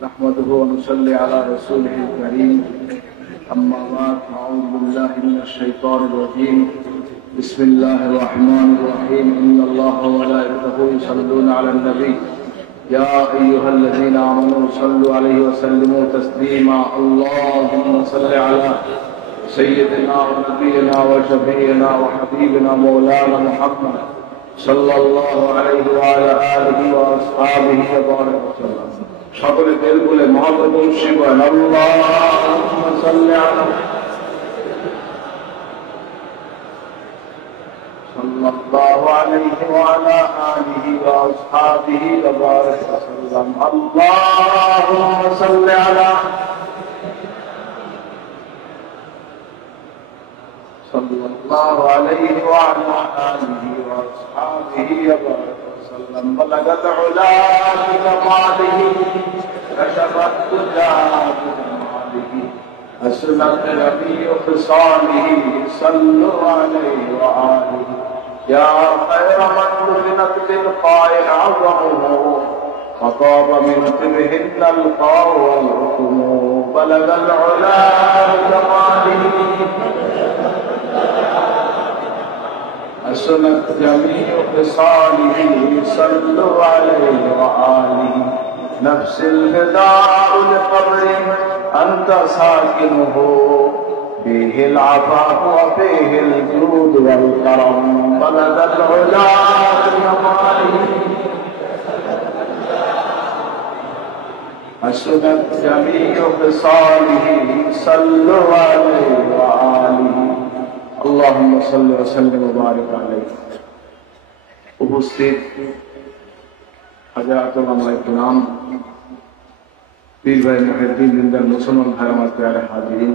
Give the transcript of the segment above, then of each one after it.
نحمده ونصلي على رسوله الكريم أما بعد أعوذ بالله من الشيطان الرجيم بسم الله الرحمن الرحيم إن الله وملائكته يصلون على النبي يا أيها الذين آمنوا صلوا عليه وسلموا تسليما اللهم صل على سيدنا ونبينا وشفيعنا وحبيبنا مولانا محمد صلى الله عليه وعلى آله وأصحابه وبارك وسلم সকলে বের বলে মহাপ্রভু শিবান আল্লাহুম্মা সাল্লি আলা সাল্লাল্লাহু আলাইহি ওয়া আলা আলিহি ওয়া আসহাবিহি ওয়া বারাক ওয়াসাল্লাম আল্লাহুম্মা সাল্লি আলা সাল্লাল্লাহু আলাইহি ওয়া আলা আলিহি ওয়া আসহাবিহি ওয়া বারাক بلغ العلا بكماله كشف الدجى بجماله حسنت جميع خصاله صلوا عليه وآله يا خير من دفنت بالقاء عظمه وطاب من طبهن القاء والحكم بلغ العلا بكماله حسنت جميع خصاله صلوا عليه وآله نفس الفداء لقبر أنت ساكنه فيه العفاف وفيه الجود والكرم بلغ العلا بكماله حسنت جميع خصاله صلوا عليه وآله اللهم صل وسلم وبارك عليه উপস্থিত হাজারাত ওলামায়ে কিরাম পীর ভাই মুহিদ্দিন দিনদার মুসলমান ভাই আমার প্যারে হাজিরিন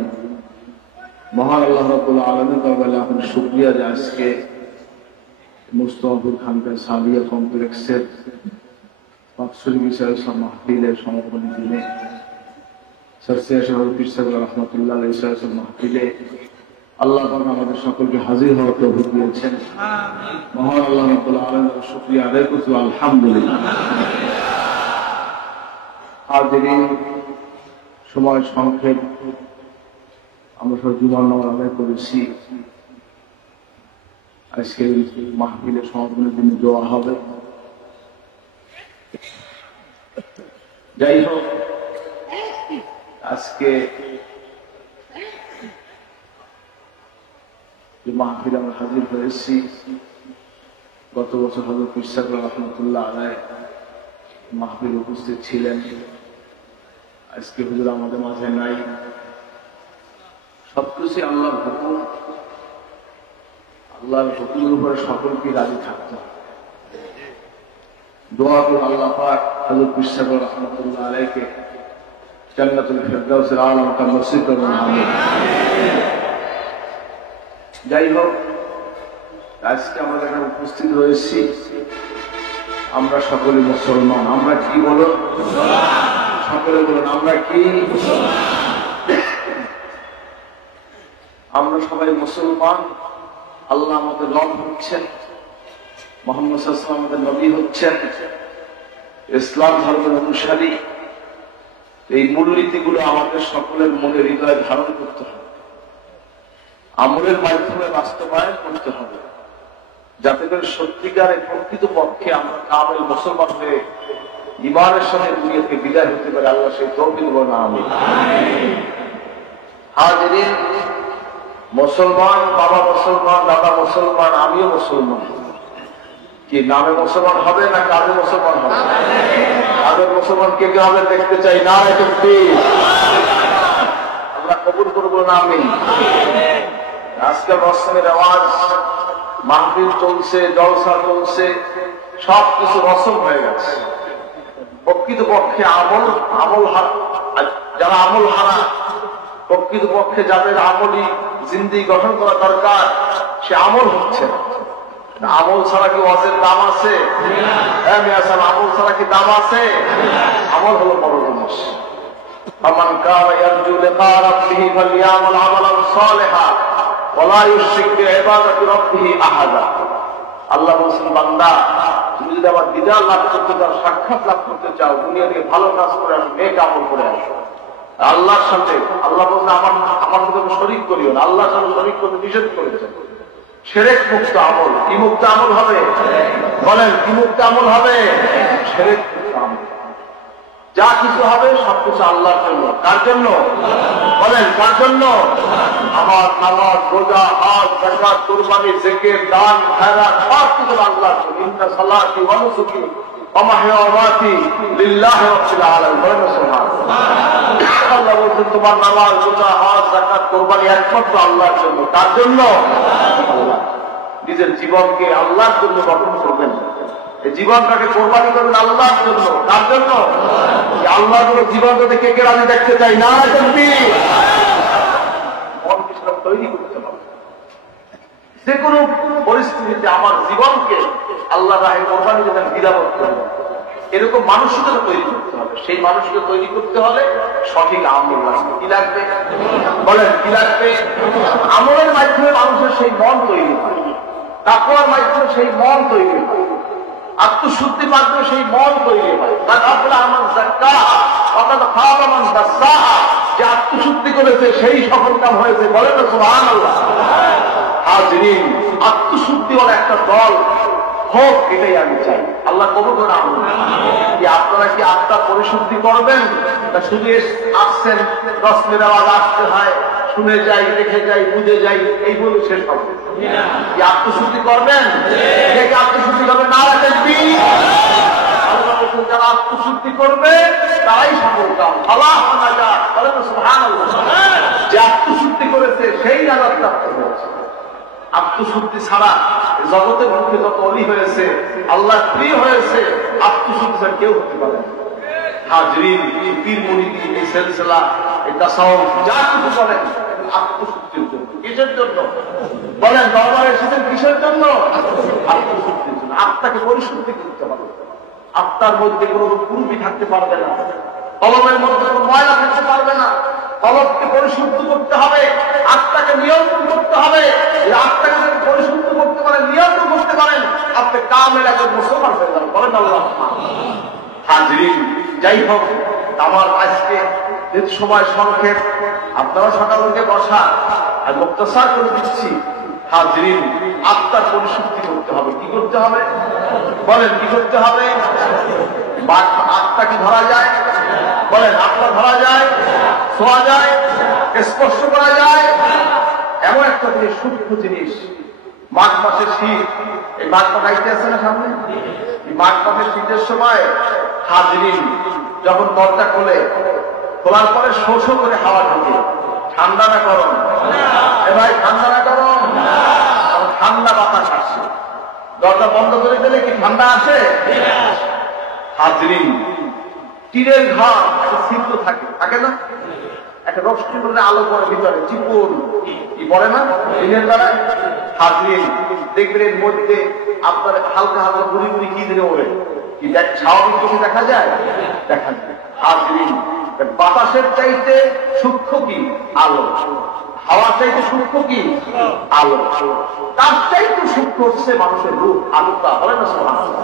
মহান আল্লাহ রাব্বুল আলামিন দরবারে আপনি শুকরিয়া যে আজকে মুস্তাফিজুর খানকা সাদিয়া কমপ্লেক্সের বাৎসরিক বিষয় মাহফিলের সমাপনী দিনে সরসিয়া শহর পীর সাহেব রহমাতুল্লাহ আলাইহি সাহেব মাহফিলে আল্লাহ পাক আমাদের সকলকে হাজির হওয়ার তৌফিক দিয়েছেন মহান আল্লাহ রাব্বুল আলামিনের শুকরিয়া আদায় করছি আলহামদুলিল্লাহ হাজিরিন সময় সংক্ষেপ আমরা সব জুমার নামাজ আদায় করেছি আজকে মাহফিলের সমাপনের দিন দোয়া হবে যাই হোক আজকে যে মাহফিলে আমরা হাজির হয়েছি গত বছর হযরত পীর সাহেব রহমাতুল্লাহ আলাইহি মাহফিলে উপস্থিত ছিলেন আজকে হুজুর আমাদের মাঝে নাই সবকিছু আল্লাহর হুকুম আল্লাহর হুকুমের উপরে সকলকে রাজি থাকতে হবে দোয়া করে আল্লাহ পাক হযরত পীর সাহেব রহমাতুল্লাহ আলাইহিকে জান্নাতুল ফিরদাউসের আলা মাকাম নসিব করুন আমিন যাই হোক আজকে আমাদের এখানে উপস্থিত রয়েছি আমরা সকলে মুসলমান আমরা কি বলুন সকলে বলুন আমরা কি আমরা সবাই মুসলমান আল্লাহ আমাদের রব হচ্ছেন মুহাম্মদ সাল্লাল্লাহু আলাইহি ওয়াসাল্লাম আমাদের নবী হচ্ছেন ইসলাম ধর্মের অনুসারী এই মূলনীতিগুলো আমাদের সকলের মনে হৃদয়ে ধারণ করতে হবে আমলের মাধ্যমে বাস্তবায়ন করতে হবে যাতে করে সত্যিকারে প্রকৃত পক্ষে আমরা কামেল মুসলমান হয়ে ঈমানের সঙ্গে দুনিয়া থেকে বিদায় হতে পারে আল্লাহ সেই তৌফিক দেন আমিন হাজিরিন মুসলমান বাবা মুসলমান দাদা মুসলমান আমিও মুসলমান কি নামে মুসলমান হবে না কাজে মুসলমান হবে কাজের মুসলমান কে কে হবে দেখতে চাই না তাকবীর আল্লাহ কবুল করবো না আমিন আজকে রসমের আওয়াজ মাহফিল চলছে জলসা চলছে সবকিছু রসম হয়ে গেছে প্রকৃত পক্ষে যারা আমল হারা প্রকৃত পক্ষে যাদের আমলি জিন্দেগি গঠন করা দরকার সে আমল হচ্ছে না আমল ছাড়া কি ওয়াজের দাম আছে আমল ছাড়া কি দাম আছে আমল হলো বড় জিনিস فمن كان يرجو لقاء ربه فليعمل عملا صالحا ولا يشرك بعبادة ربه أحدا আল্লাহ বলছেন, বান্দা তুমি যদি আমার দিদার লাভ করতে চাও, সাক্ষাৎ লাভ করতে চাও, দুনিয়া থেকে ভালো কাজ করে আসো, নেক আমল করে আসো। আল্লাহর সাথে আল্লাহ বলছেন আমার মধ্যে শরীক করিও না। আল্লাহর সাথে শরীক করতে নিষেধ করেছেন। শিরক মুক্ত আমল। কি মুক্ত আমল হবে? বলেন, কি মুক্ত আমল হবে? শিরক মুক্ত আমল। যা কিছু হবে সবকিছু আল্লাহর জন্য। কার জন্য? বলেন, কার জন্য? আমার নামাজ, রোজা, হজ, যাকাত, কুরবানি, জিকির, দান, খায়রাত সব কিছু আল্লাহর জন্য। ইন্না সালাতি ওয়া নুসুকি ওয়া মাহইয়া ওয়া মামাতি লিল্লাহি রাব্বিল আলামিন। বলেন সুবহানাল্লাহ। আল্লাহ বলেন, তোমার নামাজ, রোজা, হজ, যাকাত, কুরবানি একমাত্র আল্লাহর জন্য। কার জন্য? আল্লাহ। নিজের জীবনকে আল্লাহর জন্য গঠন করবেন। এই জীবনটাকে কোরবানি করবেন আল্লাহর জন্য। তার জন্য আল্লাহর জন্য জীবনটা দেখে কে আমি দেখতে চাই না। মনকে সেটা তৈরি করতে হবে। যে কোনো পরিস্থিতিতে আমার জীবনকে আল্লাহ রাহে কোরবানি দেবেন, নিরাপদ করবেন, এরকম মানুষকে তৈরি করতে হবে। সেই মানুষকে তৈরি করতে হলে সঠিক আমল লাগবে। কি লাগবে? বলেন, কি লাগবে? আমলের মাধ্যমে মানুষের সেই মন তৈরি হয়, তাকওয়ার মাধ্যমে সেই মন তৈরি হয়, আত্মশুদ্ধির মাধ্যমে সেই মন তৈরি হয়। যে আত্মশুদ্ধি করেছে সেই সফল কাম হয়েছে। বলেন না সুবহানাল্লাহ। হাজরিন, আত্মশুদ্ধি হল একটা দল হোক, এটাই আমি চাই। আল্লাহ কবুল করুন। আপনারা কি আত্মার পরিশুদ্ধি করবেন না শুধু আসছেন 10 মিনিট আওয়াজ আসতে হয়, শুনে যাই, দেখে যাই, বুঝে যাই, এই বলে শেষ হবে? কি আত্মশুদ্ধি করবেন? আত্মশুদ্ধি করবে না দেখবি। আল্লাহ বলছেন, যারা আত্মশুদ্ধি করবে তারাই সফল কাম। যে আত্মশুদ্ধি করেছে সেই নাজাত প্রাপ্ত হয়েছে। আত্মশুদ্ধি ছাড়া জগতের মুখে যত অলি হয়েছে, আল্লাহ প্রিয় হয়েছে, আত্মশুদ্ধি ছাড়া কেউ হতে পারে না। হাজরিন, পীর মুরিদি, এই সিলসিলা, এই তাসাউফ যা কিছু বলেন আত্মশুদ্ধির জন্য। কিসের জন্য? বলেন, দরবারে এসেছেন কিসের জন্য? আত্মশুদ্ধির জন্য। আত্মাকে পরিশুদ্ধি করতে হবে। আত্মার মধ্যে কোনো কুরুপি থাকতে পারবে না, কলমের মধ্যে কোনো ময়লা থাকতে পারবে না। কলমকে পরিশুদ্ধ করতে হবে, আত্মাকে নিয়ন্ত্রণ করতে হবে। আত্মাকে যদি পরিশুদ্ধ করতে পারেন, নিয়ন্ত্রণ করতে পারেন, আপনি কামের একজন মুসলমান হয়ে যাবেন। বলেন আল্লাহ। হাজরিন, যাই হোক, আমার আজকে সময় সংক্ষেপ, আপনারা সকাল থেকে বসা আর মুক্তাসার করে দিচ্ছি। হাজরিন, আত্মার পরিশুদ্ধি করতে হবে। কি করতে হবে? বলেন, কি করতে হবে? আত্মা কি ধরা যায়? বলেন, আত্মা ধরা যায়, ছোঁয়া যায়, স্পর্শ করা যায়? এমন একটা জিনিস, সূক্ষ্ম জিনিস। মাঘ মাসের শীত, এই মাঘ মাস আইতে আছে না সামনে, এই মাঘ মাসের শীতের সময় হাজরিন যখন দরজা খোলার পরে শো শো করে হাওয়া ঢোকে। ঠান্ডা না গরম? ভাই, ঠান্ডা না গরম? ঠান্ডা বাতাস আসছে। দরজা বন্ধ করে দিলে কি ঠান্ডা আসে? হাজরিন, টিনের ঘর একটা ছিদ্র থাকে না? একটা রশ্মি করে আলো পড়ে ভিতরে, চিপুর কি পড়ে না দিনের বেলায়? হাজরিন, দেখবেন এর মধ্যে আপনার হালকা হালকা গুড়ি গুড়ি কি দিনে ওড়ে। কি স্বাভাবিক চোখে দেখা যায়? দেখা যায়। হাজরিন, বাতাসের চাইতে সূক্ষ্ম কি? আলো। হাওয়া চাইতে সূক্ষ্ম কি? আলো। তার চাইতে সূক্ষ্ম হচ্ছে মানুষের রূপ, আলোটা। বলে না সুবহানাল্লাহ।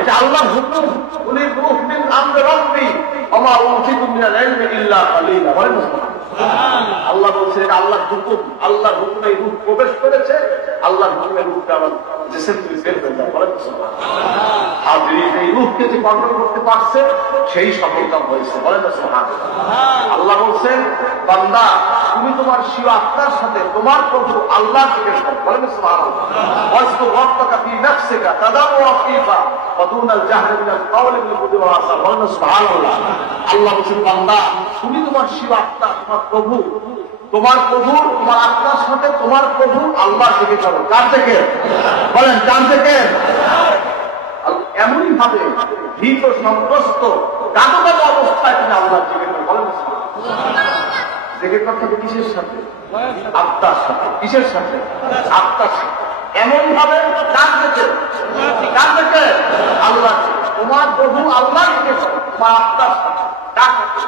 এটা আল্লাহর হুকুম। উনি রূহ মিন আমরি রাব্বি ওয়া মা উতিতু মিনাল ইলমি ইল্লা কালিলা। বলে না সুবহানাল্লাহ। আল্লাহ বলছেন, এটা আল্লাহর হুকুম। আল্লাহর হুকুমে রূহ প্রবেশ করেছে, আল্লাহর হুকুমে রূহটা আবার জিসম থেকে বের হয়ে যায়। বলে না সুবহানাল্লাহ। হাজরিন, এই রূহকে যে কন্ট্রোল করতে পারছে সেই সফলতা হয়েছে। বলে না সুবহানাল্লাহ। আল্লাহ বলছেন, বান্দা তুমি তোমার শিব আত্মার সাথে তোমার প্রভু আল্লাহ থেকে বলেন সুবহানাল্লাহ। ওয়াজকু রাব্বাকা ফি নাফসিকা তাদাররুআ ফিকা ওয়া দুনাল জাহরি মিনাল কওলি বিল গুদুওয়ি ওয়াল আসাল। বলেন সুবহানাল্লাহ। আল্লাহ বলেন, বান্দা তুমি তোমার শিব আত্মা, তোমার প্রভু তোমার আত্মার সাথে তোমার প্রভু আল্লাহ থেকে করো। কার থেকে? বলেন, কার থেকে? এমনই ভাবে ভীত সন্ত্রস্ত কাঁদো অবস্থায় তুমি আল্লাহ থেকে করো। বলেন জেগে করতে হবে কিসের সাথে? আত্মার সাথে। কিসের সাথে? আত্মার সাথে। এমন ভাবে কার থেকে? কার থেকে? আল্লাহ। তোমার প্রভু আল্লাহ থেকে তোমার আত্মার সাথে। কার থেকে?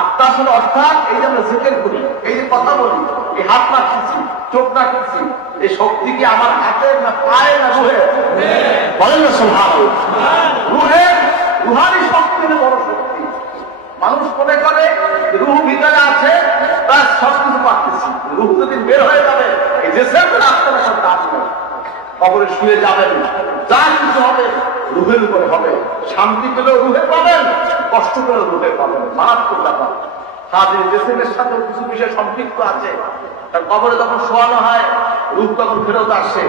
আত্মার সাথে। অর্থাৎ এই যে আমরা জিকির করি, এই যে কথা বলি, এই হাত রাখতেছি, চোখ রাখছি, এই শক্তি কি আমার হাতে না পায়ে না রুহে? বলেন না সুবহানাল্লাহ। রুহে, রুহানি শক্তি হলো বড় শক্তি। মানুষ মনে করে রুহ ভিতরে আছে, তার সব কিছু পাচ্ছি। রুহ যদি বের হয়ে যাবে, এই যে আত্মার এখন দাম নেই। কবরে শুয়ে যাবেন, যা কিছু হবে রুহের উপরে হবে। শান্তি পেলেও রুহে পাবেন, কষ্ট পেলেও রুহে পাবেন। মারাত্মক ব্যাপার। হাজির জেসেমের সাথে কিছু বিষয় সম্পৃক্ত আছে। তার কবরে যখন শোয়ানো হয়, রূহ তখন ফেরত আসে,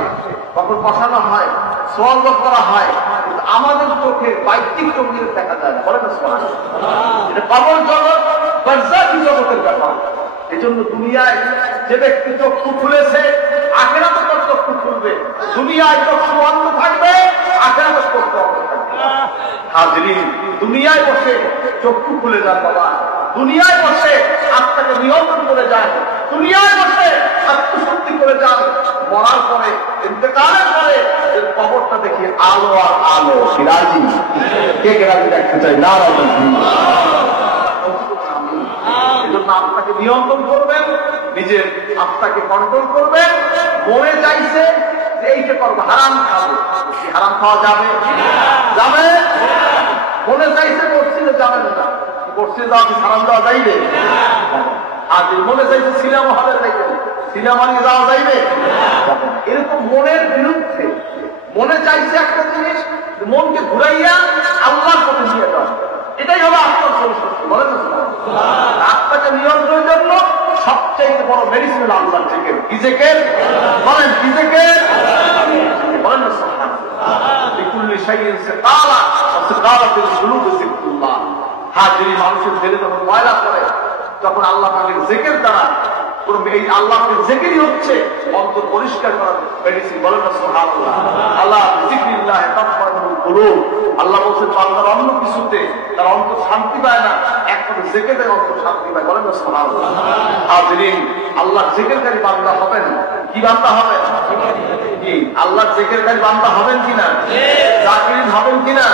তখন বসানো হয়, স্বর্গ করা হয়। কিন্তু আমাদের চোখে বাহ্যিক চোখ দিয়ে দেখা যায় না। বলে না সুবহানাল্লাহ। এটা কবর জগৎ, বারজাখী জগতের ব্যাপার। এই জন্য দুনিয়ায় যে ব্যক্তি চক্ষু খুলেছে, আখিরাতে তার চক্ষু খুলবে। দুনিয়ায় চক্ষু বন্ধ থাকবে, আখিরাতে চক্ষু বন্ধ থাকবে। হাজিরিন, দুনিয়ায় বসে চক্ষু খুলে যান বাবা। দুনিয়ায় বসে আত্মাকে নিয়ন্ত্রণ করে যান। দুনিয়ায় বসে আত্মশক্তি করে যান। মরার পরে, ইন্তেকালের পরে কবরটা দেখি আলো আর আলো। রাজি কে কে রাজি দেখতে চাই? না রাজি। আত্মাকে নিয়ন্ত্রণ করবেন, নিজের আত্মাকে কন্ট্রোল করবেন। মনে চাইছে যে এইটা করবো, হারাম খাবো, হারাম খাওয়া যাবে? যাবে। মনে চাইছে মসজিদে যাবেন না, মসজিদে যাওয়া কি হারাম দেওয়া যাইবে? আর মনে চাইছে সিনেমা হলে যাইবে, সিনেমা নিয়ে যাওয়া যাইবে? এরকম মনের বিরুদ্ধে মনে চাইছে একটা জিনিস, মনকে ঘুরাইয়া আল্লাহর পথে নিয়ে যাওয়া। এটাই হলো আত্মার পরিশক্তি। বলেন না, আত্মাকে নিয়ন্ত্রণের জন্য সবচেয়ে বড় মেডিসিন হলো আল্লাহর জিকির। কি জিকির? বলেন কি জিকির? বলেন না সুবহানাল্লাহ। বিকুল্লি শাইইন সিকালা ওয়া সিকালাতুল কুলুব যিকরুল্লাহ। হাজিরি মানুষের দিলে যখন ময়লা করে, তখন আল্লাহ পাকের জিকির দ্বারা, এই আল্লাহর জিকিরই হচ্ছে অন্তর পরিষ্কার করার মেডিসিন। বলেন না সুবহানাল্লাহ। আল্লাহ যিকরিল্লাহ তাতমাইন্নুল কুলুব। আল্লাহ বলেন বান্দার অন্য কিছুতে তার অন্তর শান্তি পায় না, একমাত্র জিকিরে অন্তর শান্তি পায়। বলেন না সুবহানাল্লাহ। হাজিরিন, আল্লাহর জিকিরকারী বান্দা হবেন। কি বান্দা হবেন? কি আল্লাহর জিকিরকারী বান্দা হবেন কিনা? জাকিরিন হবেন কিনা?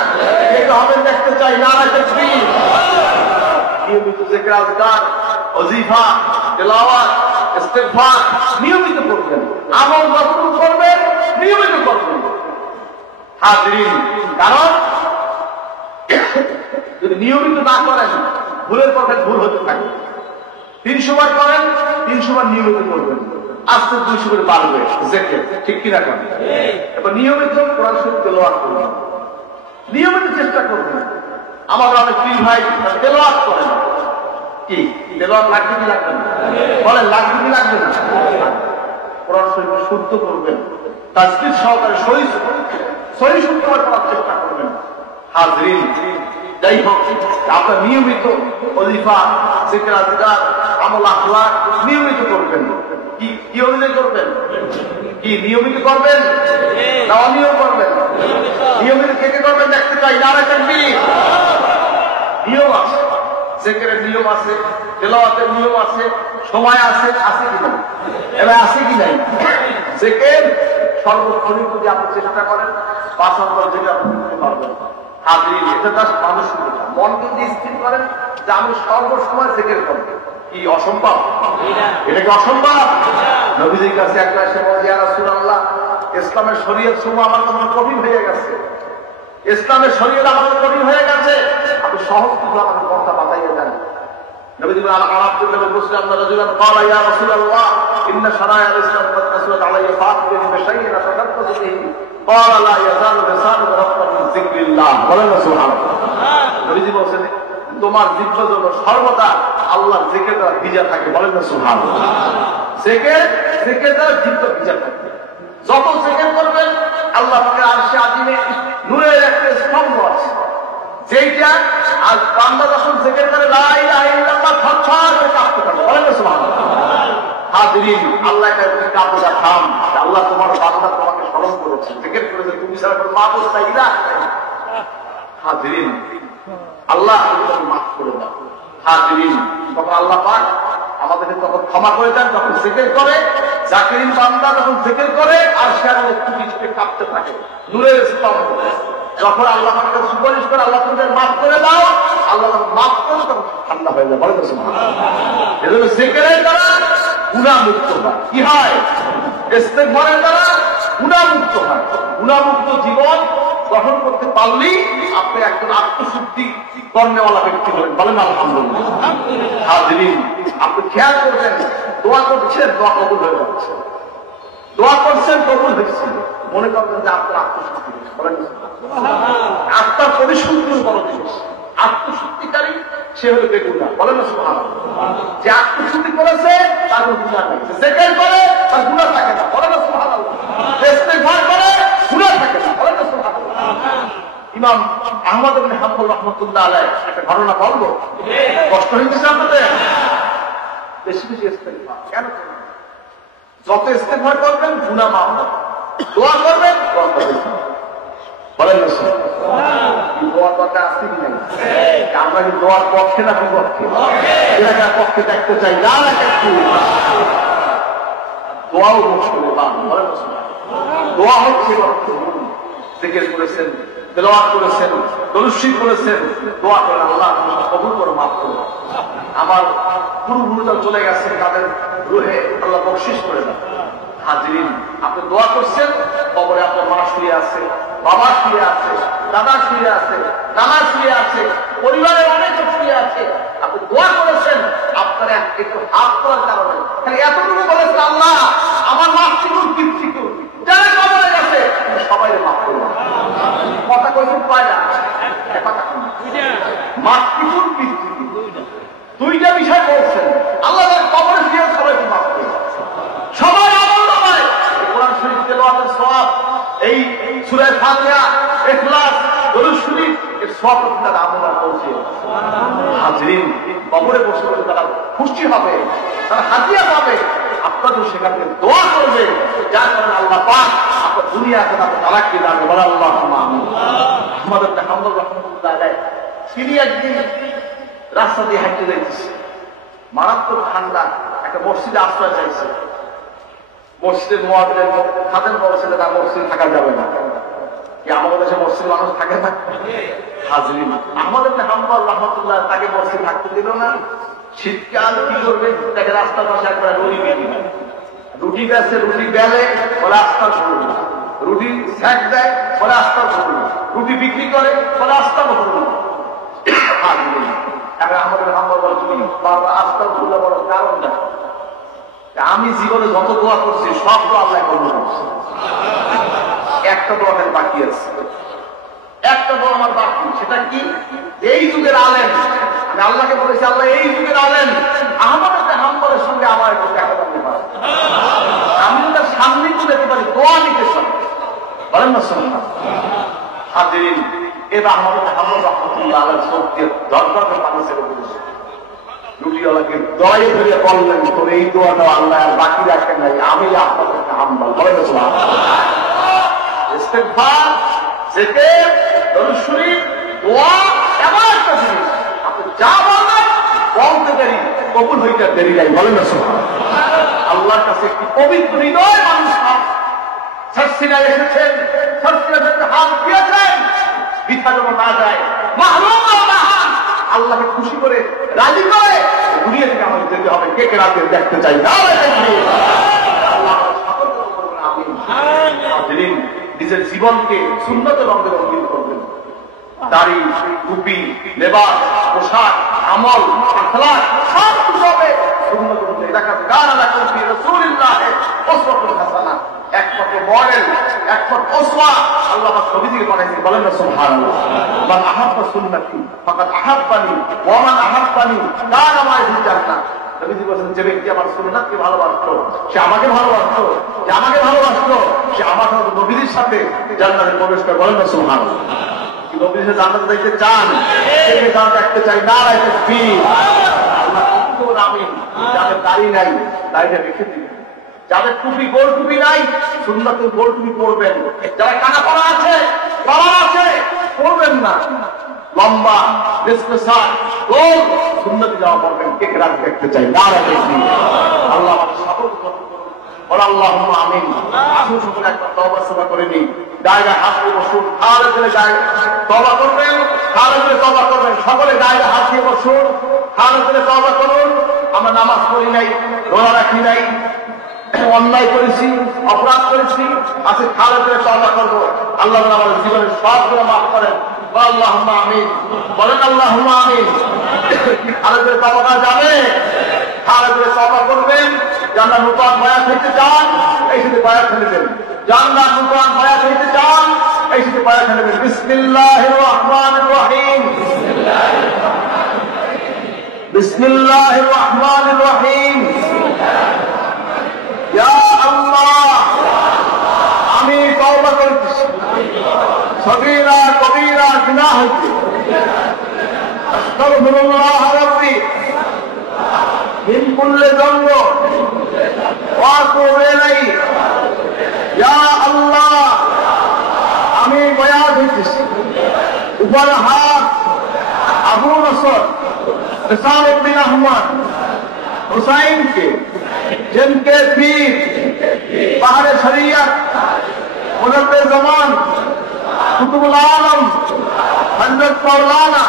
কে হবেন দেখতে চাই। নারায়ে তাকবীর। নিয়মিত জিকির, আজকার, ওয়াজিফা, তেলাওয়াত, ইস্তিগফার নিয়মিত করবেন। আমল যতটুকু করবেন নিয়মিত করবেন। হাজিরিন, কারণ যদি নিয়মিত না করেন, ভুলের পথে ভুল হতে থাকে। 300 বার করেন, 300 বার নিয়মিত করবেন, আস্তে 200 করে বাড়বে জিকির। ঠিক কিনা? কেন? এবার নিয়মিত কোরআন শরীফ তেলাওয়াত করবেন, নিয়মিত চেষ্টা করবেন। আমাদের অনেক পীর ভাই তেলাওয়াত করেন। কি তেলাওয়াত লাগবে কি লাগবে না? বলেন লাগবে কি লাগবে না? কোরআন শরীফ শুদ্ধ করবেন, তাসবিহ সহকারে সহি শুদ্ধভাবে করার চেষ্টা করবেন। হাজিরিন, যাই হোক, আপনার নিয়মিত ওয়াজিফা, জিকির, আজকার, আমল, আখলাক নিয়মিত করবেন। কি অনুযায়ী করবেন? কি নিয়মিত করবেন না অনিয়ম করবেন? নিয়মিত কে করবেন দেখতে চাই। নারায়ে তাকবীর। নিয়ম আছে, জিকিরের নিয়ম আছে, তেলাওয়াতের নিয়ম আছে, সময় আছে। আছে কি না? এবার আছে কি নাই? জিকির সর্বক্ষণ যদি আপনি চেষ্টা করেন, 5 ঘন্টা জিকির আপনি করতে পারবেন। হাজিরিন, এটা তার মানসিকতা। মনকে যদি স্থির করেন যে আমি সর্বসময় জিকির করব, কি অসম্ভব? এটা কি অসম্ভব? নবীজির কাছে একটা এসে বলে, ইয়া রাসূলুল্লাহ, ইসলামের শরীয়ত সমূহ আমার জন্য কঠিন হয়ে গেছে, ইসলামের শরীয়ত আমাদের কঠিন হয়ে গেছে, আপনি সহজ কিছু আমাকে কথা বাতাইয়ে দেন। নবীজি বলেন, আব্দুল্লাহ বিন মুসলিম রাদিয়াল্লাহু আনহু قال يا رسول الله ان شرائع الاسلام قد كثرت علي فاقد بشيء اتخذت به قال لا يزال لسانك رطبا من ذكر الله। বলেন না সুবহানাল্লাহ। নবীজি বলেন, তোমার জিহ্বা যেন সর্বদা আল্লাহর জিকির দ্বারা ভিজা থাকে। বলেন না সুবহানাল্লাহ। জিকির দ্বারা জিহ্বা ভিজা থাকে। যত জিকির করবেন, আল্লাহ পাকের আরশে আজিমে নূরের একটা স্তম্ভ আছে, যেটা আজ বান্দা যখন জিকির করে লা ইলাহা ইল্লাল্লাহ থরথর করে কাঁপতে থাকে। বলেন না সুবহানাল্লাহ। হাজিরিন, আল্লাহ কাছে কাঁপতে থাম। আল্লাহ তোমার বান্দা তোমাকে স্মরণ করেছে, জিকির করেছে, তুমি ছাড়া কোনো মাবুদ নাই। হাজিরিন, আল্লাহ মাফ করে দাও। হাজিরিন, তখন আল্লাহ পাক আমাদেরকে তখন ক্ষমা করে দেন। যখন জিকির করে, জাকিরিন বান্দা যখন জিকির করে, আর সে আর একটু কাঁপতে থাকে, নূরের স্তম্ভ। যখন আল্লাহ পাকের সুপারিশ করে, আল্লাহ তোমাদের মাফ করে দাও, আল্লাহ তখন মাফ করে তখন ঠান্ডা হয়ে যায়। বলে তো সুবহানাল্লাহ। এজন্য জিকিরের দ্বারা গুনাহমুক্ত হয়। কি হয়? ইস্তেগফারের দ্বারা গুনাহমুক্ত হয়। গুনাহমুক্ত জীবন গঠন করতে পারলেই আপনি একজন আত্মশুদ্ধি কর্মেওয়ালা ব্যক্তি হলেন। বলেন আলহামদুলিল্লাহ। হাজিরিন, আপনি খেয়াল করবেন, দোয়া করছেন, দোয়া কবুল হয়ে যাচ্ছে। দোয়া করছেন, কবুল হয়েছে, মনে করবেন যে আপনার আত্মশুদ্ধি। বলেন আত্মার পরিশুদ্ধির বড় জিনিস। আত্মশুদ্ধিকারী সে হলো বেগুনা। বলেন না সুবহানাল্লাহ। যে আত্মশুদ্ধি করেছে তার কোনো গুনাহ নেই। জিকির করে তার গুনাহ থাকে না। বলেন না সুবহানাল্লাহ। ইস্তেগফার করে গুনাহ থাকে না। বলেন না সুবহানাল্লাহ। ইমাম আহমদ ইবনে হাম্বল রাহমাতুল্লাহ আলাইহি একটা ঘটনা বলবো। কষ্ট হইতেছে আপনাদের? বেশি বেশি ইস্তেগফার কেন করবেন? যত ইস্তেগফার করবেন গুনাহ মাফ হবে। দোয়া করবেন, দোয়া করবেন। বলেন না দোয়ার কথা আসছে কি নাই? আমরা কি দোয়ার পক্ষে না বিপক্ষে? এলাকার পক্ষে দেখতে চাই না একটু দোয়াও মুশকিল। বলেন দোয়া হচ্ছে জিকির করেছেন, তেলাওয়াত করেছেন, দরুদ শরীফ করেছেন, দোয়া করেন আল্লাহ কবুল করে মাফ করুন। আমার পূর্বপুরুষরা চলে গেছেন, তাদের রুহে আল্লাহ বকশিশ করে দেন। হাজিরিন, আপনি দোয়া করছেন, কবরে আপনার মা শুয়ে আছে, বাবা শুয়ে আছে, দাদা শুয়ে আছে, নানা শুয়ে আছে, পরিবারের অনেক শুয়ে আছে। আপনি দোয়া করেছেন, আপনার একটু হাত করার কারণে খালি এতটুকু বলেছেন, আল্লাহ আমার মাতৃকুল পিতৃকুল যারা কবরে গেছে সবাই মাফ করবেন। কথা কইছেন কয়টা? মাতৃকুল পিতৃকুল দুইটা বিষয় বলছেন। আল্লাহ কবরে শুয়ে সবাইকে মাফ করবেন। সবাই আমল নামায় কোরআন শরীফ তেলাওয়াতের সওয়াব, এই সূরা ফাতিহা, ইখলাস, দরুদ শরীফ এর সওয়াব তারা আমলে পৌঁছে। হাজিরিন, কবরে বসে বসে তারা খুশি হবে, তারা হাদিয়া পাবে। আপনাদের সেখান থেকে দোয়া করবে, যার কারণে আল্লাহ পাক আপনার দুনিয়া আখিরাতে আপনার তারাক্কি দান করবেন। আল্লাহুম্মা আমিন। আহমদ ইবনে হাম্বল রাহমাতুল্লাহ আলাইহি তিনি একদিন রাস্তা দিয়ে হাঁটতে যাইতেছে, মারাত্মক ঠান্ডা, একটা মসজিদে আশ্রয় চাইছে। মসজিদের মুয়াজ্জিন খাদেম বলেছিল না মসজিদে থাকা যাবে না। কি আমাদের দেশে মসজিদে মানুষ থাকে না? হাজিরিন, আহমদ ইবনে হাম্বল রাহমাতুল্লাহ তাকে মসজিদে থাকতে দিল না। শীতকাল কি করবে? তাকে রাস্তার পাশে একবার রুটি বেচে, রুটি বেলে বলে আস্তার ধরুন, রুটি স্যাক দেয় বলে আস্তার ধরুন, রুটি বিক্রি করে বলে আস্তার ধরুন। হাজিরিন, এখন আহমদ ইবনে হাম্বল বলে তুমি বাবা আস্তার ধরুন বড় কারণ দেখো, আমি জীবনে যত দোয়া করছি সব তো আল্লাহ কবুল করছে। একটা দোয়া বাকি আছে, একটা দোয়া আমার বাকি। সেটা কি? এই যুগের আলেম, আমি আল্লাহকে বলেছি আল্লাহ এই যুগের আলেম আহমদ ইবনে হাম্বলের সঙ্গে আমার একটু দেখা করতে পারে, আমি তার সামনে তো যেতে পারি, দোয়া নিতে পারি। বলেন না সুবহানাল্লাহ। হাজিরিন, এবার আহমদ ইবনে হাম্বল রাহমাতুল্লাহ আলাইহি চোখ দিয়ে দরকার পানি ছেড়ে দিয়েছে। রুটিওয়ালাকে দয়ে ধরে বললেন, তোর এই দোয়াটা আল্লাহ আর বাকি রাখেন নাই, আমি আপনার কাছে হাম্বল। বলেন না সুবহানাল্লাহ। ইস্তেগফার, জিকির, দরুদ শরীফ, দোয়া এমন একটা জিনিস আপনি যা বলবেন বলতে দেরি, কবুল হইতে দেরি নাই। বলেন না সুবহানাল্লাহ। আল্লাহর কাছে একটি পবিত্র হৃদয় মানুষ সার্সিনা এসেছেন, সার্সিনা হাত দিয়েছেন, বৃথা যেন না যায়, মাহরুম না হন, আল্লাহকে খুশি করে রাজি করে দুনিয়া থেকে আমাদের যেতে হবে। কে কে রাতে দেখতে চাই না? নিজের জীবনকে সুন্নতে রঙে রঙিন করবেন। দাড়ি, টুপি, লেবাস, পোশাক, আমল, আখলাক সব কিছু হবে সুন্নত অনুযায়ী। একমাত্র মডেল, একমাত্র ওসওয়া আল্লাহ নবীজিকে বানাইছেন। বলেন না সুবহানাল্লাহ। মান আহাব্বা সুন্নতি ফাকাদ আহাব্বানি ওয়া মান আহাব্বানি কানা মা'i ফিল জান্নাহ। নবীজি বলেছেন, যে ব্যক্তি আমার সুন্নাতকে ভালোবাসতো সে আমাকে ভালোবাসতো, যে আমাকে ভালোবাসতো সে আমার সাথে নবীজির সাথে জান্নাতে প্রবেশ করে। বলেন না সুবহানাল্লাহ। কি নবীজি জান্নাতে যাইতে চান? কে জান্নাত দেখতে চাই? না রাইতে কি আল্লাহ কবুল আমিন। যাদের দাড়ি নাই দাড়িটা রেখে দিবেন, যাদের টুপি গোল টুপি নাই সুন্নতে গোল টুপি পরবেন, যারা কানা পড়া আছে কলার আছে পরবেন না, লম্বা স্পেশাল গোল সুন্নতে যাওয়া পড়বেন। কে রাত দেখতে চাই? না রাখে আল্লাহ আমাদের সকল বল আল্লাহুম্মা আমিন। আসুন সকলে একটা তওবা সওবা করে নিই। গায়ে হাত দিয়ে বসুন, খালে দিলে গায়ে তওবা করবেন, খালে দিলে তওবা করবেন। সকলে গায়ে হাত দিয়ে বসুন, খালে দিলে তওবা করুন। আমরা নামাজ পড়ি নাই, রোজা রাখি নাই, অন্যায় করেছি, অপরাধ করেছি, আজকে খালেদ করে তওবা করবো, আল্লাহ আমাদের জীবনের সবগুলো মাফ করেন। আল্লাহুম্মা আমিন বলেন, আল্লাহুম্মা আমিন। খালেদ করে তওবা করা যাবে? খালেদ করে তওবা করবেন। জান্নাত নূতন বায়াত হইতে চান, এই সাথে বায়াত নেবেন। জান্নাত নূতন বায়াত হইতে চান, এই সাথে বায়াত নেবেন। বিসমিল্লাহির রহমানির রহিম, বিসমিল্লাহির রহমানির রহিম। ইয়া আল্লাহ, আমি তওবা করতেছি সগীরা কবীরা গুনাহ হইতে। আস্তাগফিরুল্লাহ রাব্বি মিন কুল্লি যামব ওয়া আতুবু ইলাইহি। ইয়া আল্লাহ, আমি বায়াত হইতেছি উপর হাত আবু নসর निसार उद्दीन अहमद हुसैन के, जिनके पीर बाहर शरीयत मुनव्विर ज़मान कुतुबुल आलम हज़रत मौलाना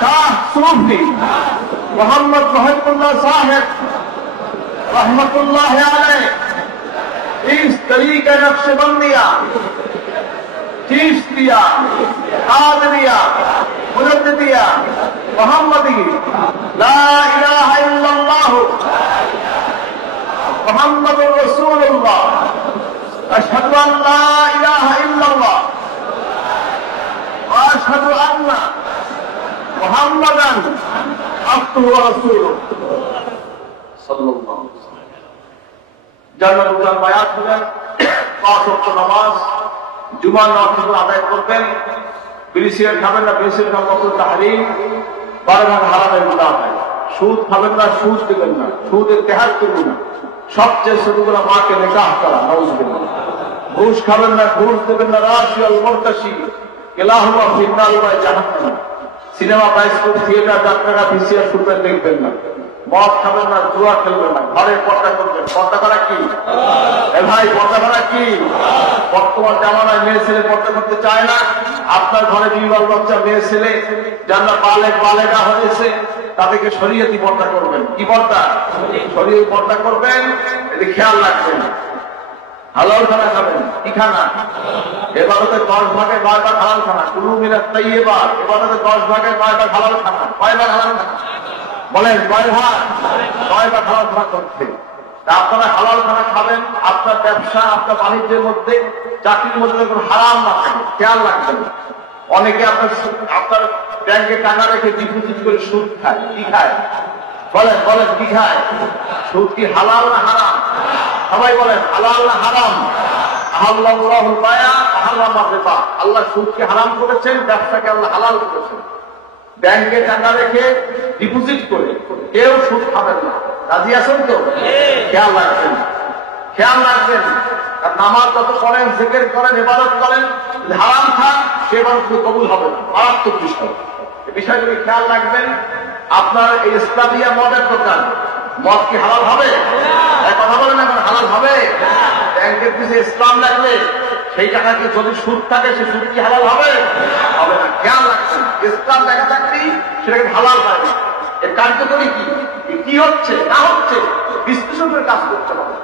शाह सूफी मोहम्मद वहीदुल्लाह साहिब रहमतुल्लाह अलैह इस तरीके नक्शबंदिया, चिश्तिया, कादरिया, मुजद्दिदिया, मुहम्मदी, ला इलाहा इल्लल्लाह मुहम्मदुर रसूलुल्लाह, अशहदु अन ला इलाहा इल्लल्लाह व अशहदु अन्ना मुहम्मदन अब्दुहु व रसूलुहु सल्लल्लाहु अलैहि वसल्लम। জান্নাত নূতন বায়াত হলেন, 5 ওয়াক্ত নামাজ, জুমার নফল আদায় করবেন, বিড়ি সিগারেট খাবেন না, বিড়ি সিগারেট খাবেন তাহরিম, 12 ভাগ হারামের গুনাহ হয়। সুদ খাবেন না, সুদ দেবেন না, সুদের তেহার করবেন না, সবচেয়ে ছোট করে মাকে নিকাহ করা, নাউযুবিল্লাহ। ঘুষ খাবেন না, ঘুষ দেবেন না, রাশি আল মুরতাশি কিলাহুমা ফিন্নার ওয়া জাহান্নাম। সিনেমা, বায়োস্কোপ, থিয়েটার, যাত্রা, ভিসিআর সুপার দেখবেন না, মদ খাবেন না, জুয়া খেলবেন না, ঘরে পর্দা করবেন। পর্দা করা কি ভাই? পর্দা করা কি? বর্তমান জামানায় মেয়ে ছেলে পর্দা করতে চায় না। আপনার ঘরে বিবাহ বাচ্চা মেয়ে ছেলে যারা বালেগা হয়েছে, তাদেরকে শরীয়তি পর্দা করবেন। কি পর্দা? শরীয়তি পর্দা করবেন। এটি খেয়াল রাখবেন। হালাল খানা খাবেন। কি খানা? এবারতে 10 ভাগে 9 ভাগ হালাল খানা। কুলু মিনাত তাইয়্যিবাত, এবারতে 10 ভাগে 9 ভাগ হালাল খানা। কয় ভাগ হালাল খানা বলেন? 9 ভাগ। 9 ভাগ হালাল খানা করতে। আপনারা হালাল খানা খাবেন। আপনার ব্যবসা, আপনার বাণিজ্যের মধ্যে, চাকরির মধ্যে কোনো হারাম না থাকে, খেয়াল রাখবেন। অনেকে আপনার ব্যাংকে টাকা রেখে ডিপোজিট করে সুদ খায়। কি খায়? বলেন বলেন, কি খায়? সুদ কি হালাল না হারাম? সবাই বলেন, হালাল না হারাম? আহাল্লাহুল বায়া আহাল্লামা রিবা। আল্লাহ সুদকে হারাম করেছেন, ব্যবসাকে আল্লাহ হালাল করেছেন। ব্যাংকে টাকা রেখে ডিপোজিট করে কেউ সুদ খাবেন না। রাজি আছেন তো? খেয়াল রাখবেন, খেয়াল রাখবেন। নামাজ যত পড়েন, জিকির করেন, ইবাদত করেন, হারাম খান, সে ইবাদত কবুল হবে না। মারাত্মক বিষয়। এই বিষয়গুলি খেয়াল রাখবেন। আপনার এই ইসলামিয়া মদের দোকান, মদ কি হালাল হবে? কথা বলেন, এখন হালাল হবে? ব্যাংকের পিছিয়ে ইসলাম লাগলে সেই টাকাকে যদি সুদ থাকে, সে সুদ কি হালাল হবে? হবে না। খেয়াল রাখবেন, ইসলাম দেখা থাকতেই সেটাকে হালাল হয়। এর কার্যকরী কি, কি হচ্ছে না হচ্ছে বিশ্লেষণ করে কাজ করতে হবে।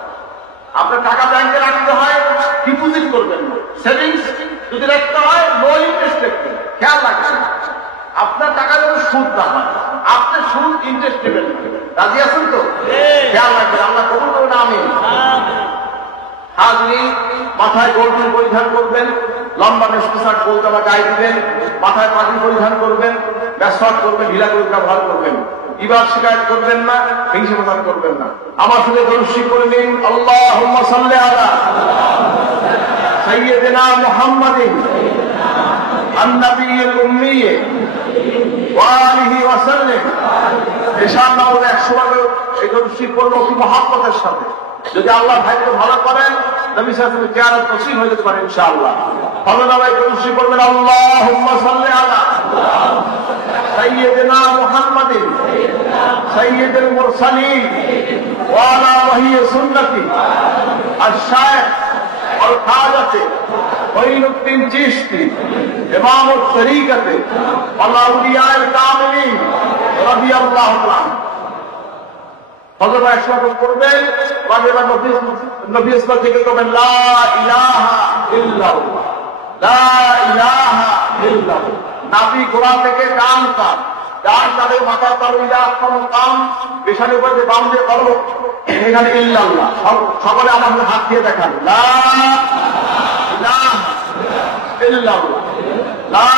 আপনার টাকা ব্যাংকে রাখতে হয়, ডিপোজিট করবেন। সেভিংস যদি রাখতে হয়, নো ইন্টারেস্ট রাখবেন। খেয়াল রাখবেন, আপনার টাকা যেন সুদ না হয়, আপনি সুদ ইন্টারেস্ট নেবেন। রাজি আছেন তো? খেয়াল রাখবেন। আল্লাহ কবুল করুন, আমিন। হাজরিন, মাথায় গোলফুল পরিধান করবেন, লম্বা মেসপোশাক গোল জামা গায়ে দিবেন, মাথায় পাগড়ি পরিধান করবেন, মেসওয়াক করবেন, ঢিলা করে ব্যবহার করবেন। ইবাদ শিকায়ত করবেন না, হিংসা প্রচার করবেন না। আমার সাথে দরুদ করে নিন, আল্লাহুম্মা সাল্লি আলা সাইয়্যিদিনা মুহাম্মাদিন আন-নাবিয়্যিল উম্মি ওয়া আলিহি ওয়া সাল্লাম। ইনশাআল্লাহ 100 বার এই দরুদ পড়ব অতি মহব্বতের সাথে। যদি আল্লাহ ভাগ্য ভালো করেন, নবী সাল্লাল্লাহু আলাইহি ওয়াসাল্লাম জিয়ারত নসিব হয়ে যেতে পারে ইনশাআল্লাহ। ফজর নামাজে দরুদ পড়বেন, আল্লাহুম্মা সাল্লি আলা সাইয়্যিদিনা মুহাম্মাদিন সাইয়্যিদুল মুরসালিন ওয়া আলা ওয়াহি সুন্নতি আশ-শাইখ ওয়াল খাজাতে মঈনুদ্দিন চিশতি ইমামুত তরিকাতে ওয়াল আউলিয়ায়ে কামিলিন রাদিয়াল্লাহু আনহুম। ফজর 100 রাকাত পড়বেন, মাগরিব নবী ইসলাম জিকির করবেন লা ইলাহা ইল্লাল্লাহ, লা ইলাহা ইল্লাল্লাহ। নাভি গোড়া থেকে ডান কান, ডান কানে মাথার তালু ইলা কোনো কাম, পেছনের উপরে বাম দিয়ে করো, এখানে ইল্লাল্লাহ। সকলে আমার হাত দিয়ে দেখান লা ইলাহা ইল্লাল্লাহ, লা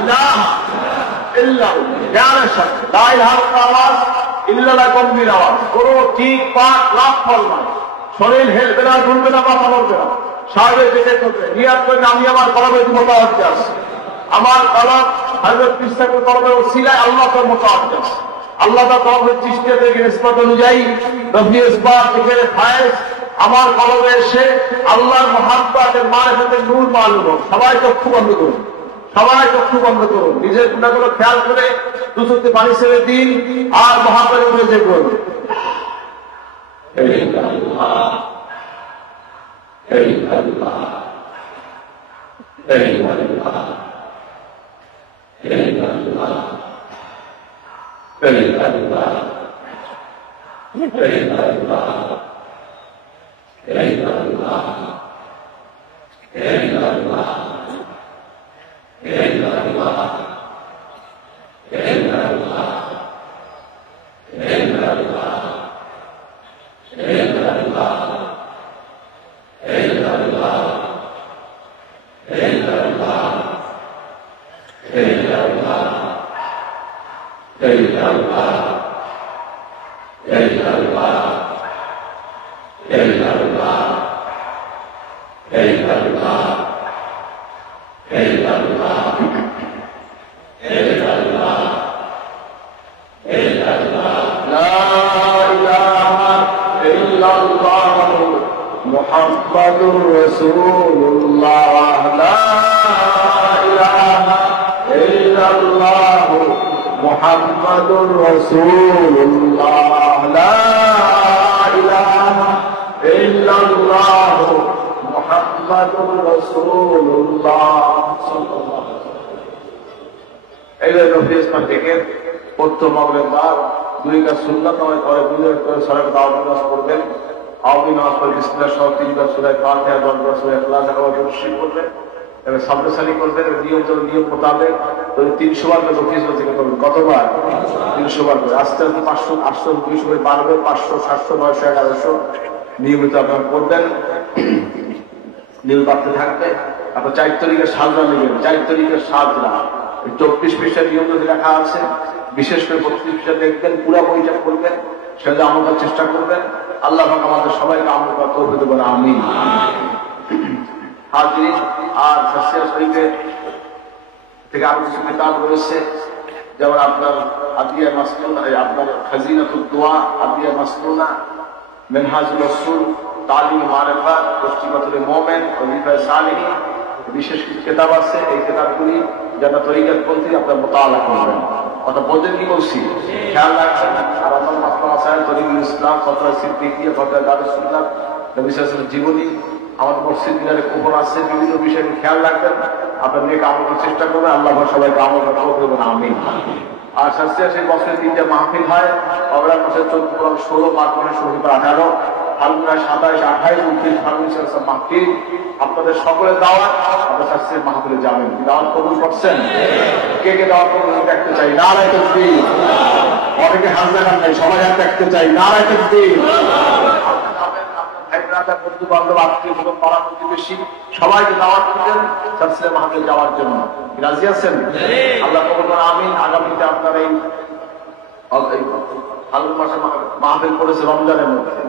ইলাহা ইল্লাল্লাহ। জ্ঞানের সাথে লা ইলাহা আওয়াজ, ইল্লাল্লাহ গম্ভীর আওয়াজ, কোনো ঠিক পাক লাভ ফল নয়। শরীর হেলবে না, ঢুলবে না, মাথা নড়বে না, সাহেবের দেখে করবে। নিয়াত করে আমি আমার কলমের মোতাবেক আছে, আমার কলম হযরত কৃষ্ণের কলমের ওসিলায় আল্লাহ তার মোতাবেক আছে। আল্লাহ তার কলমের সৃষ্টিতে থেকে নিসবত অনুযায়ী রফি ইসবাত থেকে ফায়েজ আমার কলমে এসে আল্লাহর মুহাব্বতের মারিফাতের নূর মালুম হোক। সবাই চক্ষু বন্ধ করুন, সবাই চক্ষু বন্ধ করুন, নিজের গুণাগুলো খেয়াল করে দু চোখে পানি ছেড়ে দিন আর মহাব্বতের উপরে যে করুন। মুহাম্মাদুর রাসূলুল্লাহ, লা ইলাহা ইল্লাল্লাহ মুহাম্মাদুর রাসূলুল্লাহ, লা ইলাহা ইল্লাল্লাহ মুহাম্মাদুর রাসূলুল্লাহ সাল্লাল্লাহু আলাইহি ওয়াসাল্লাম। এই নবী ইসলাম থেকে প্রথম মাগরিব বার দুই কাজ সুন্নাত হয়, পরে দুই সালাত নামাজ পড়বেন। আওয়ামী নামাজ পড়ে বিসমিল্লাহ সহ 3 বার সূরা ফাতিহা, 10 বার সূরা ইখলাস আর ওয়াজুশি করবেন। এবার সাবধানী করবেন, নিয়ম মোতাবেক 300 বার করে নফিস থেকে করবেন। কতবার? 300 বার করে। আস্তে আস্তে 500, 800, 200 করে বাড়বে, 500, 700, 900, 1100 নিয়মিত আপনারা করবেন। নীল বাড়তে থাকবে। আপনার 4 তারিখের সাজরা নেবেন, 4 তারিখের সাজরা 24 পৃষ্ঠার নিয়ম যদি লেখা আছে, বিশেষ করে 32 পৃষ্ঠা দেখবেন, পুরো বইটা করবেন, সেটা আমল করার চেষ্টা করবেন। আল্লাহ পাক আমাদের সবাইকে আমল করার তৌফিক দেবেন, আমিন। হাজির আর ফাসিয়া শরীফে থেকে আরো কিছু কিতাব রয়েছে, যেমন আপনার আদিয়া মাসনুনা, আপনার খাজিনাতুদ দোয়া, আদিয়া মাসনুনা, মিনহাজুল রাসূল, তালিম মারিফা, তসবিহাতুল মুমিন, ওয়াজিফায়ে সালিহিন, বিশেষ কিছু কিতাব আছে। এই কিতাবগুলি যারা তরিকাতপন্থী আপনার মোতালা করবেন। কথা বলতে কি বলছি খেয়াল রাখবেন। আর আমার মাসলা মাসাইল, তরিকুল ইসলাম, ফতোয়া সিদ্দিকিয়া, ফতোয়া দারুস সুন্নাহ, নবী সাল্লাল্লাহু আলাইহি ওয়াসাল্লামের জীবনী, আমাদের মসজিদ মিনারে কুফর আছে, বিভিন্ন বিষয়ে খেয়াল রাখবেন। আপনার নেক আমল করার চেষ্টা করবেন। আল্লাহ সবাইকে আমল করার তৌফিক দেবেন, আমিন। আর শাস্ত্রীয় সেই বছরে 3টা মাহফিল হয়। অগ্রাম মাসের 14, 16, মাঘ মাসের 16, 18, ফাল্গুন 27, 28, 29 ফাল্গুন মাহফিল। আপনাদের সকলের দাওয়াত, আপনার শাস্ত্রীয় মাহফিলে যাবেন। দাওয়াত কবুল করছেন? কে কে দাওয়াত কবুল দেখতে চাই? নারায়ে তাকবীর। অনেকে হাত দেখান নাই, সবাই হাত দেখতে চাই। নারায়ে তাকবীর। বন্ধু বান্ধব, আত্মীয় স্বজন, পাড়া প্রতিবেশী সবাইকে দাওয়াত দিবেন শাস্ত্রীয় মাহফিল যাওয়ার জন্য। রাজি আছেন? আল্লাহ কবুল করুন, আমিন। আগামীতে আপনার এই ফাল্গুন মাসে মাহফিল করেছে রমজানের মধ্যে।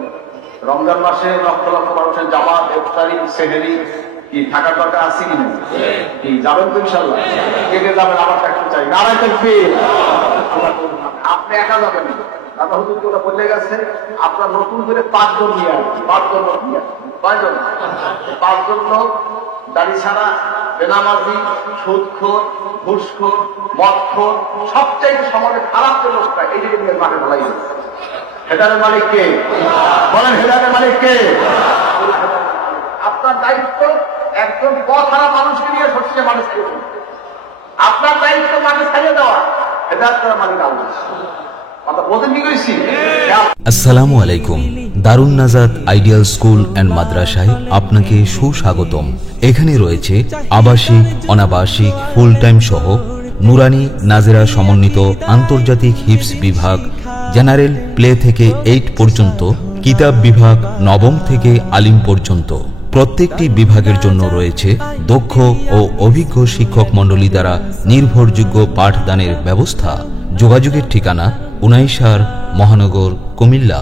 রমজান মাসে লক্ষ লক্ষ মানুষের জামাত, ইফতারি, সেহরি কি থাকার দরকার আছে কিনা? কি যাবেন তো ইনশাআল্লাহ? কে কে যাবেন? আমার দেখতে চাই। নারায়ে তাকবীর। আপনি একা যাবেন, দাদা হুজুর ওরা বলে গেছে আপনার নতুন করে 5 জন নিয়ে আসবেন। 5 জন লোক নিয়ে আসবেন। 5 জন, 5 জন লোক দাড়ি ছাড়া, বেনামাজি, সুদখোর, ঘুষখোর, মদখোর, সবচাইতে সমাজে খারাপ যে লোকটা, এই দিকে নিয়ে মাঠে ঢালাই গেছে। হেদায়েতের মালিক কে? বলেন, হেদায়েতের মালিক কে? আপনার দায়িত্ব একজন পথহারা মানুষকে নিয়ে সত্যি মানুষকে, আপনার দায়িত্ব মানুষ ছাড়িয়ে দেওয়া। হেদায়েত করার মালিক আল্লাহ। কথা বলতে কি কইছি? আসসালামু আলাইকুম। দারুন নাজাত আইডিয়াল স্কুল অ্যান্ড মাদ্রাসায় আপনাকে সুস্বাগতম। এখানে রয়েছে আবাসিক, অনাবাসিক, ফুল টাইম সহ নুরানি নাজেরা সমন্বিত আন্তর্জাতিক হিফজ বিভাগ, জেনারেল প্লে থেকে 8 পর্যন্ত, কিতাব বিভাগ নবম থেকে আলিম পর্যন্ত। প্রত্যেকটি বিভাগের জন্য রয়েছে দক্ষ ও অভিজ্ঞ শিক্ষক মণ্ডলী দ্বারা নির্ভরযোগ্য পাঠদানের ব্যবস্থা। যোগাযোগের ঠিকানা 19 মহানগর, কুমিল্লা।